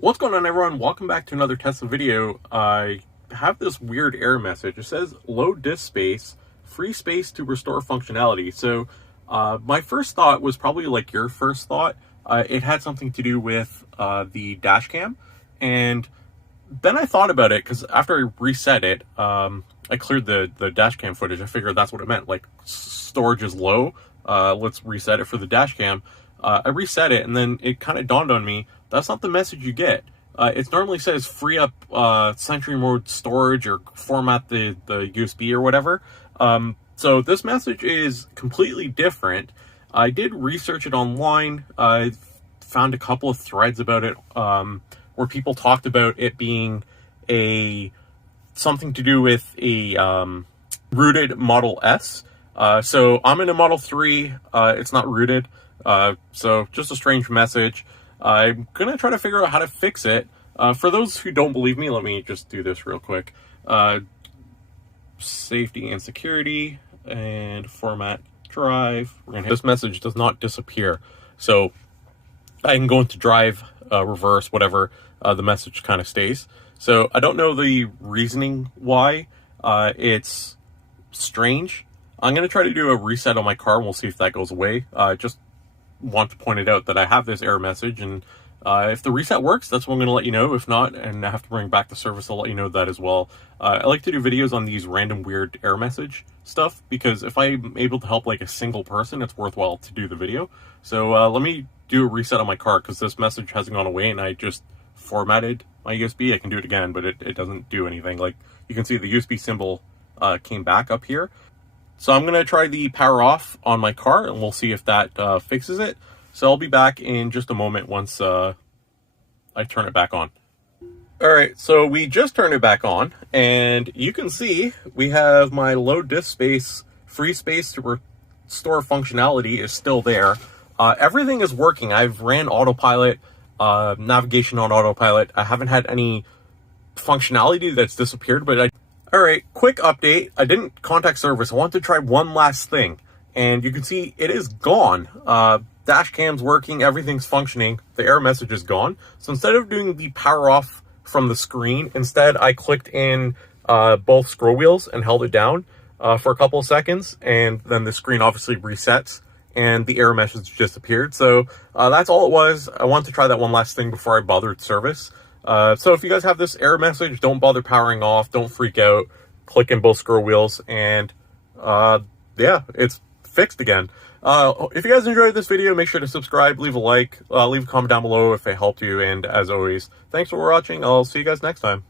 What's going on, everyone? Welcome back to another Tesla video. I have this weird error message. It says load disk space, free space to restore functionality. So my first thought was probably like your first thought. It had something to do with the Dashcam. And then I thought about it because after I reset it, I cleared the Dashcam footage. I figured that's what it meant. Like, storage is low. Let's reset it for the Dashcam. I reset it, and then it kind of dawned on me, that's not the message you get. It normally says free up Sentry mode storage or format the USB or whatever. So this message is completely different. I did research it online. I found a couple of threads about it where people talked about it being something to do with a rooted Model S. So I'm in a Model 3. It's not rooted. So just a strange message. I'm gonna try to figure out how to fix it. For those who don't believe me, let me just do this real quick. Safety and security and format drive. This message does not disappear. So I can go into drive, reverse, whatever, the message kind of stays. So I don't know the reasoning why. It's strange. I'm going to try to do a reset on my car and we'll see if that goes away. Just want to point it out that I have this error message, and if the reset works, that's what I'm going to let you know. If not, and I have to bring back the service, I'll let you know that as well. I like to do videos on these random weird error message stuff, because if I'm able to help like a single person, it's worthwhile to do the video. So let me do a reset on my car, because this message hasn't gone away and I just formatted my USB. I can do it again, but it doesn't do anything. Like, you can see the USB symbol came back up here. So I'm going to try the power off on my car and we'll see if that fixes it. So I'll be back in just a moment once I turn it back on. All right, so we just turned it back on and you can see we have my load disk space, free space to restore functionality is still there. Everything is working. I've ran autopilot, navigation on autopilot. I haven't had any functionality that's disappeared, but all right, quick update. I didn't contact service. I want to try one last thing. And you can see it is gone. Dash cam's working. Everything's functioning. The error message is gone. So instead of doing the power off from the screen, instead I clicked in both scroll wheels and held it down for a couple of seconds. And then the screen obviously resets and the error message disappeared. So that's all it was. I wanted to try that one last thing before I bothered service. So if you guys have this error message, don't bother powering off, don't freak out, click in both scroll wheels, and yeah, it's fixed again. If you guys enjoyed this video, make sure to subscribe, leave a like, leave a comment down below if it helped you, and as always, thanks for watching. I'll see you guys next time.